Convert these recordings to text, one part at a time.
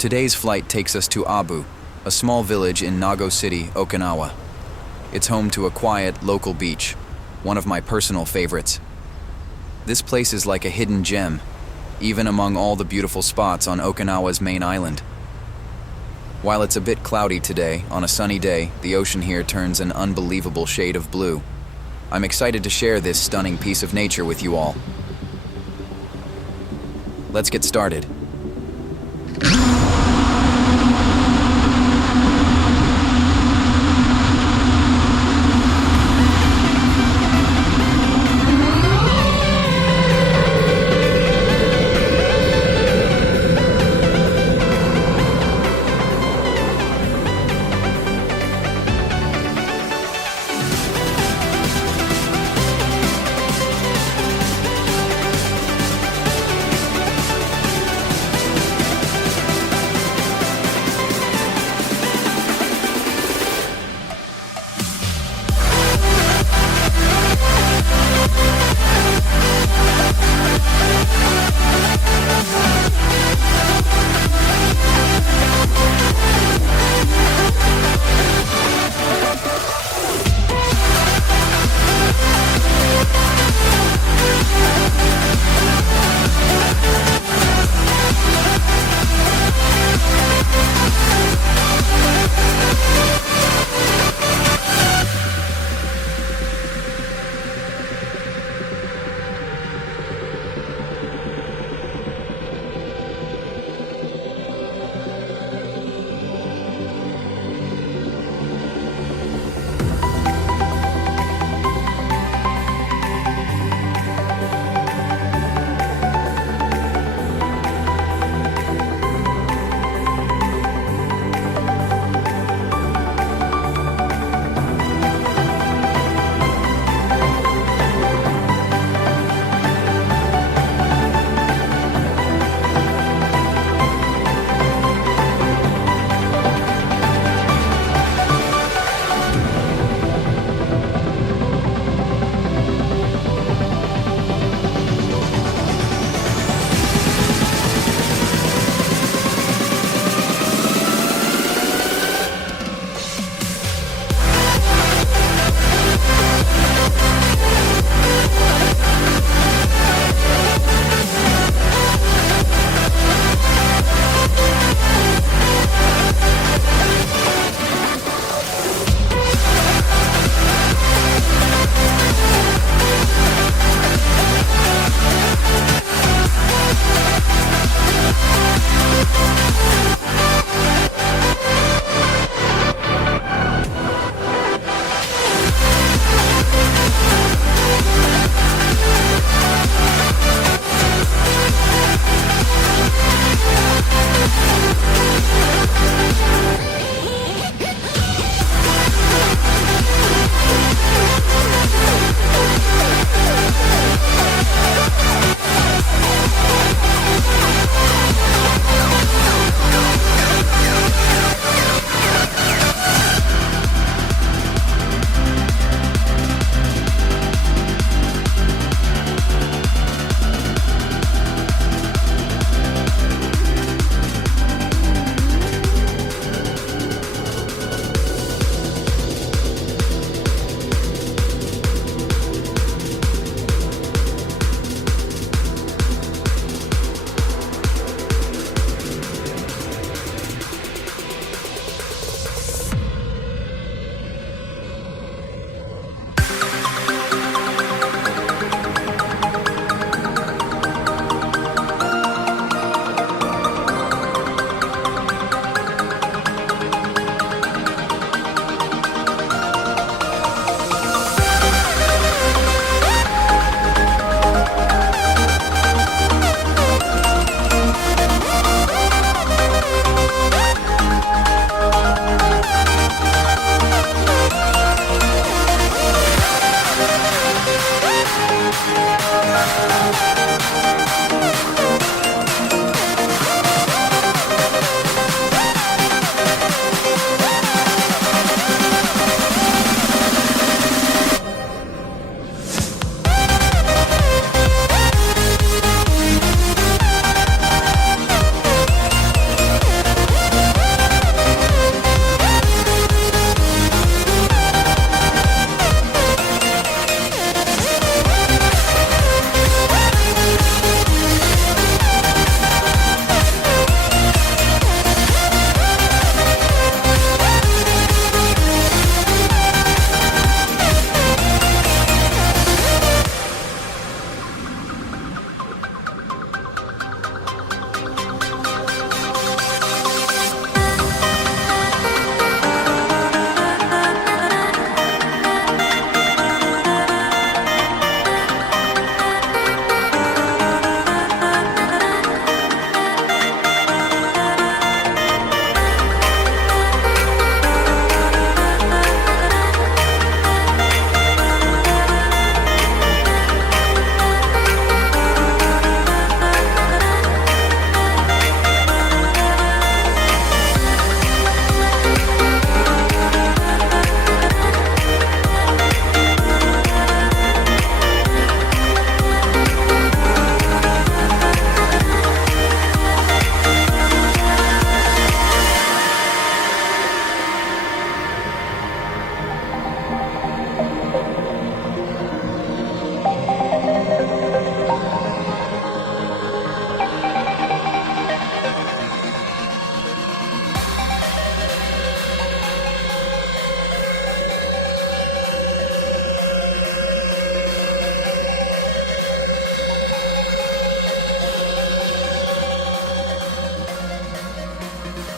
Today's flight takes us to Abu, a small village in Nago City, Okinawa. It's home to a quiet, local beach, one of my personal favorites. This place is like a hidden gem, even among all the beautiful spots on Okinawa's main island. While it's a bit cloudy today, on a sunny day, the ocean here turns an unbelievable shade of blue. I'm excited to share this stunning piece of nature with you all. Let's get started.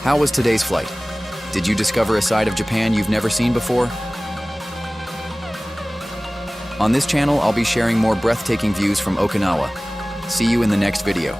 How was today's flight? Did you discover a side of Japan you've never seen before? On this channel, I'll be sharing more breathtaking views from Okinawa. See you in the next video.